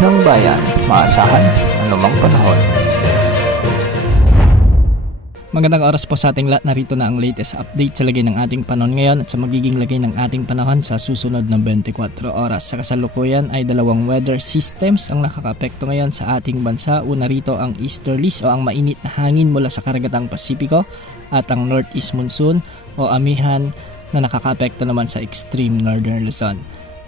ng bayan, maasahan anumang panahon. Magandang oras po sa ating lahat. Narito na ang latest update sa lagay ng ating panahon ngayon at sa magiging lagay ng ating panahon sa susunod na 24 oras. Sa kasalukuyan ay dalawang weather systems ang nakakaapekto ngayon sa ating bansa. Una rito ang easterlies o ang mainit na hangin mula sa karagatang Pasipiko at ang northeast monsoon o amihan na nakakaapekto naman sa extreme northern Luzon.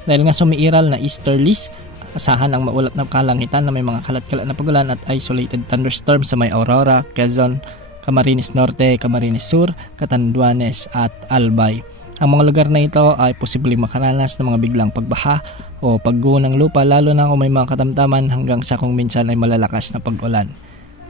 Dahil nga sumiiral na easterlies, asahan ang maulap na kalangitan na may mga kalat-kalat na pagulan at isolated thunderstorms sa may Aurora, Quezon, Camarines Norte, Camarines Sur, Catanduanes at Albay. Ang mga lugar na ito ay posibleng makaranas ng mga biglang pagbaha o pagguho ng lupa lalo na kung may mga katamtaman hanggang sa kung minsan ay malalakas na pag-ulan.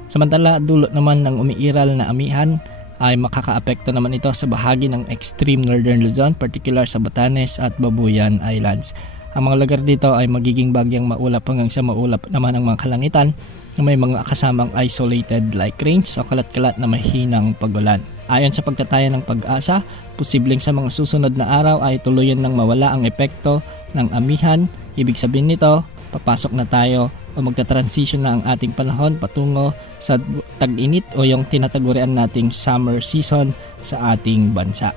Samantala, dulot naman ng umiiral na amihan ay makakaapekto naman ito sa bahagi ng extreme northern Luzon, particular sa Batanes at Babuyan Islands. Ang mga lugar dito ay magiging bagyang maulap hanggang sa maulap naman ang mga kalangitan na may mga kasamang isolated like rains o kalat-kalat na mahinang pagulan. Ayon sa pagtataya ng Pag-asa, posibleng sa mga susunod na araw ay tuluyan ng mawala ang epekto ng amihan. Ibig sabihin nito, papasok na tayo o magta-transition na ang ating panahon patungo sa tag-init o yung tinatagurian nating summer season sa ating bansa.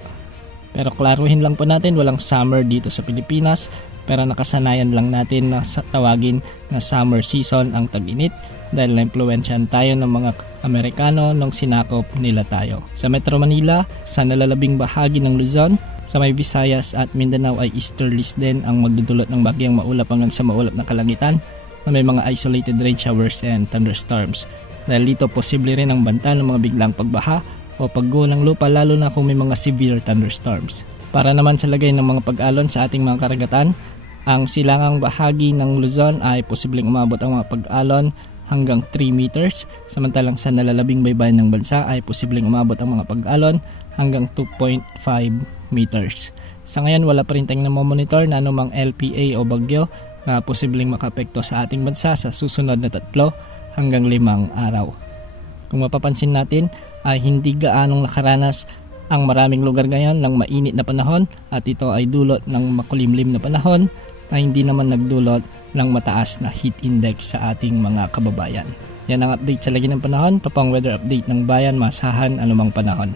Pero klaruhin lang po natin, walang summer dito sa Pilipinas, pero nakasanayan lang natin na tawagin na summer season ang tag-init dahil na-impluwensyahan tayo ng mga Amerikano nung sinakop nila tayo. Sa Metro Manila, sa nalalabing bahagi ng Luzon, sa may Visayas at Mindanao ay easterlies din ang magdudulot ng bagyang maulap hanggang sa maulap na kalangitan na may mga isolated rain showers and thunderstorms. Dahil dito posible rin ang banta ng mga biglang pagbaha o pagguho ng lupa lalo na kung may mga severe thunderstorms. Para naman sa lagay ng mga pag-alon sa ating mga karagatan, ang silangang bahagi ng Luzon ay posibleng umabot ang mga pag-alon hanggang 3 meters, samantalang sa nalalabing baybayin ng bansa ay posibleng umabot ang mga pag-alon hanggang 2.5 meters. Sa ngayon, wala pa rin tayong namomonitor na anumang LPA o bagyo na posibleng makapekto sa ating bansa sa susunod na 3 hanggang 5 araw. Kung mapapansin natin, ay hindi gaanong nakaranas ang maraming lugar ngayon ng mainit na panahon at ito ay dulot ng makulimlim na panahon na hindi naman nagdulot ng mataas na heat index sa ating mga kababayan. Yan ang update sa lagi ng panahon. Ito pang weather update ng bayan, masahan anumang panahon.